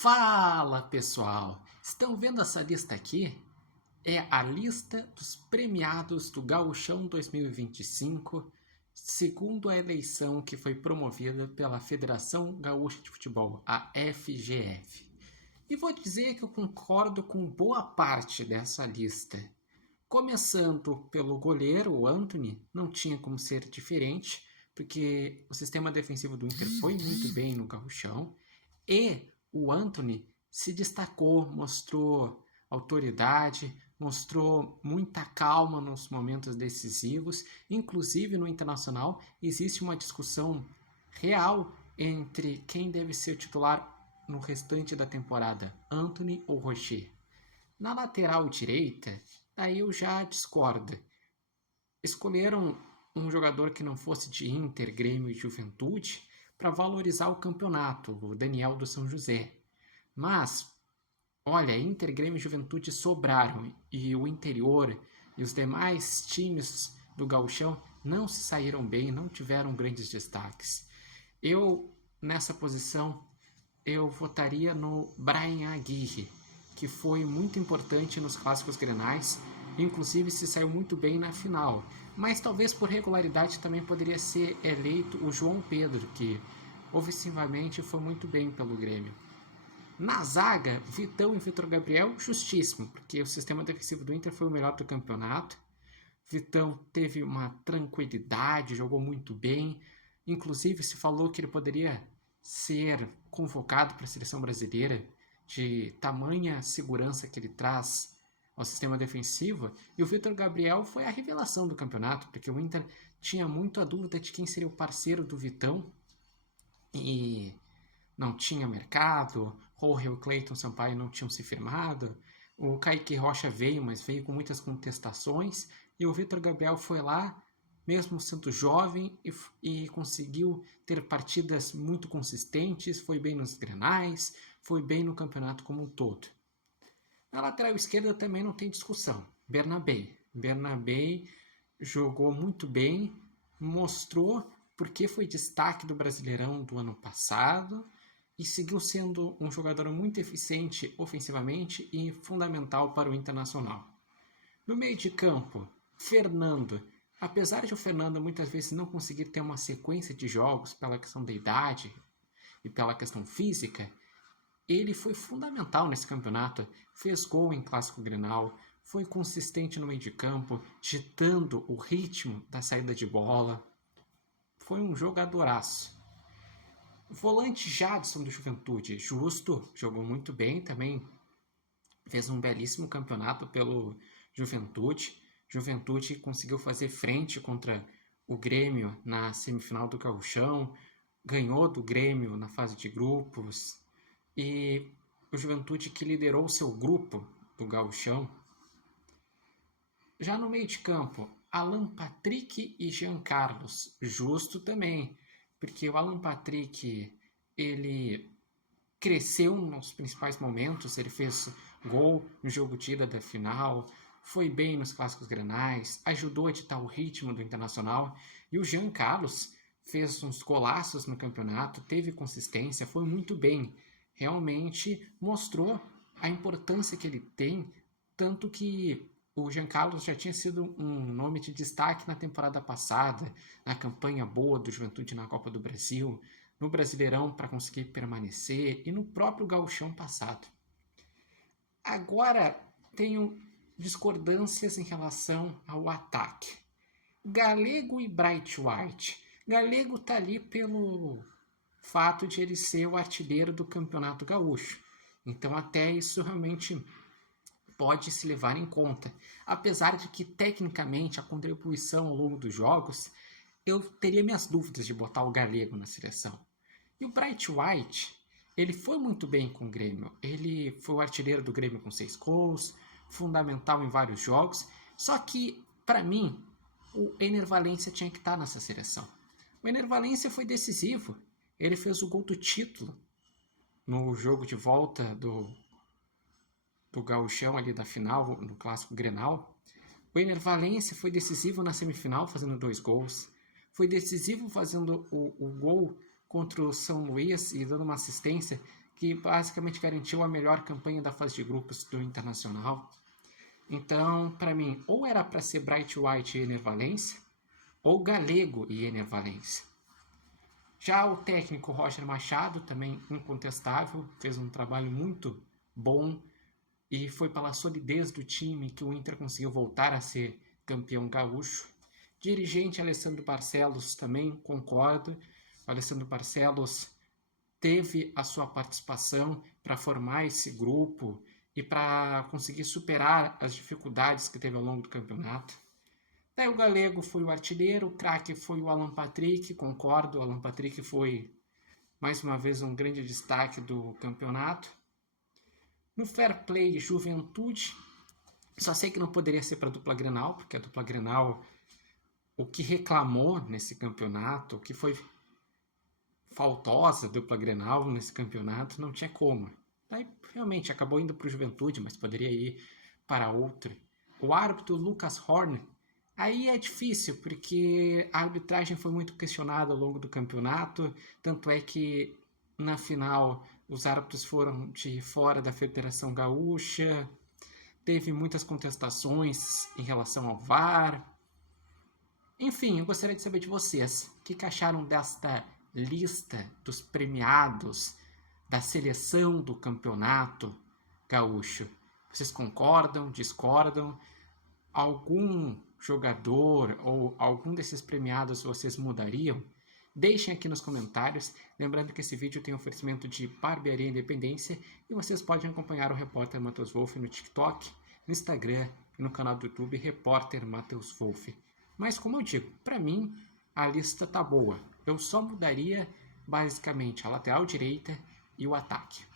Fala pessoal, estão vendo essa lista aqui? É a lista dos premiados do Gauchão 2025, segundo a eleição que foi promovida pela Federação Gaúcha de Futebol, a FGF. E vou dizer que eu concordo com boa parte dessa lista. Começando pelo goleiro, o Antony, não tinha como ser diferente, porque o sistema defensivo do Inter foi muito bem no Gauchão, e o Antony se destacou, mostrou autoridade, mostrou muita calma nos momentos decisivos. Inclusive no Internacional existe uma discussão real entre quem deve ser o titular no restante da temporada, Antony ou Rocher. Na lateral direita, daí eu já discordo. Escolheram um jogador que não fosse de Inter, Grêmio e Juventude para valorizar o campeonato, o Daniel do São José. Mas, olha, Inter, Grêmio e Juventude sobraram e o interior e os demais times do Gauchão não se saíram bem, não tiveram grandes destaques. Eu, nessa posição, eu votaria no Brian Aguirre, que foi muito importante nos clássicos grenais, inclusive se saiu muito bem na final. Mas talvez por regularidade também poderia ser eleito o João Pedro, que ofensivamente foi muito bem pelo Grêmio. Na zaga, Vitão e Vitor Gabriel, justíssimo, porque o sistema defensivo do Inter foi o melhor do campeonato. Vitão teve uma tranquilidade, jogou muito bem. Inclusive se falou que ele poderia ser convocado para a seleção brasileira, de tamanha segurança que ele traz ao sistema defensivo. E o Vitor Gabriel foi a revelação do campeonato, porque o Inter tinha muito a dúvida de quem seria o parceiro do Vitão e não tinha mercado. Jorge e o Cleiton Sampaio não tinham se firmado. O Kaique Rocha veio, mas veio com muitas contestações. E o Vitor Gabriel foi lá, mesmo sendo jovem, e conseguiu ter partidas muito consistentes, foi bem nos grenais, foi bem no campeonato como um todo. Na lateral esquerda também não tem discussão. Bernabé jogou muito bem, mostrou porque foi destaque do Brasileirão do ano passado e seguiu sendo um jogador muito eficiente ofensivamente e fundamental para o Internacional. No meio de campo, Fernando. Apesar de o Fernando muitas vezes não conseguir ter uma sequência de jogos pela questão da idade e pela questão física, ele foi fundamental nesse campeonato. Fez gol em Clássico Grenal, foi consistente no meio de campo, ditando o ritmo da saída de bola. Foi um jogadoraço. O volante Jadson do Juventude, justo, jogou muito bem também. Fez um belíssimo campeonato pelo Juventude. Juventude conseguiu fazer frente contra o Grêmio na semifinal do Gauchão, ganhou do Grêmio na fase de grupos, e o Juventude que liderou o seu grupo do Gauchão. Já no meio de campo, Alan Patrick e Jean Carlos, justo também, porque o Alan Patrick, ele cresceu nos principais momentos, ele fez gol no jogo de ida da final, foi bem nos clássicos grenais, ajudou a ditar o ritmo do Internacional, e o Jean Carlos fez uns golaços no campeonato, teve consistência, foi muito bem, realmente mostrou a importância que ele tem, tanto que o Jean Carlos já tinha sido um nome de destaque na temporada passada, na campanha boa do Juventude na Copa do Brasil, no Brasileirão para conseguir permanecer e no próprio Gauchão passado. Agora tenho discordâncias em relação ao ataque. Galego e Bright White. Galego está ali pelo fato de ele ser o artilheiro do Campeonato Gaúcho. Então até isso realmente pode se levar em conta. Apesar de que tecnicamente a contribuição ao longo dos jogos, eu teria minhas dúvidas de botar o Galego na seleção. E o Bright White, ele foi muito bem com o Grêmio. Ele foi o artilheiro do Grêmio com 6 gols, fundamental em vários jogos. Só que, para mim, o Ener Valencia tinha que estar nessa seleção. O Ener Valencia foi decisivo. Ele fez o gol do título no jogo de volta do Gauchão ali da final, no Clássico Grenal. O Ener Valencia foi decisivo na semifinal, fazendo 2 gols. Foi decisivo fazendo o gol contra o São Luís e dando uma assistência que basicamente garantiu a melhor campanha da fase de grupos do Internacional. Então, para mim, ou era para ser Bright White e Ener Valencia, ou Galego e Ener Valencia. Já o técnico Roger Machado, também incontestável, fez um trabalho muito bom e foi pela solidez do time que o Inter conseguiu voltar a ser campeão gaúcho. Dirigente Alessandro Barcelos, também concordo. O Alessandro Barcelos teve a sua participação para formar esse grupo e para conseguir superar as dificuldades que teve ao longo do campeonato. Daí o Galego foi o artilheiro, o craque foi o Alan Patrick, concordo, o Alan Patrick foi mais uma vez um grande destaque do campeonato. No Fair Play, Juventude, só sei que não poderia ser para a dupla Grenal, porque a dupla Grenal, o que reclamou nesse campeonato, o que foi faltosa a dupla Grenal nesse campeonato, não tinha como. Daí realmente acabou indo para o Juventude, mas poderia ir para outro. O árbitro Lucas Horn, aí é difícil, porque a arbitragem foi muito questionada ao longo do campeonato, tanto é que na final os árbitros foram de fora da Federação Gaúcha, teve muitas contestações em relação ao VAR. Enfim, eu gostaria de saber de vocês, o que acharam desta lista dos premiados da seleção do campeonato gaúcho? Vocês concordam, discordam? Algum jogador ou algum desses premiados vocês mudariam? Deixem aqui nos comentários. Lembrando que esse vídeo tem oferecimento de Barbearia Independência e vocês podem acompanhar o repórter Matheus Wolff no TikTok, no Instagram e no canal do YouTube Repórter Matheus Wolff. Mas como eu digo, para mim a lista tá boa. Eu só mudaria basicamente a lateral direita e o ataque.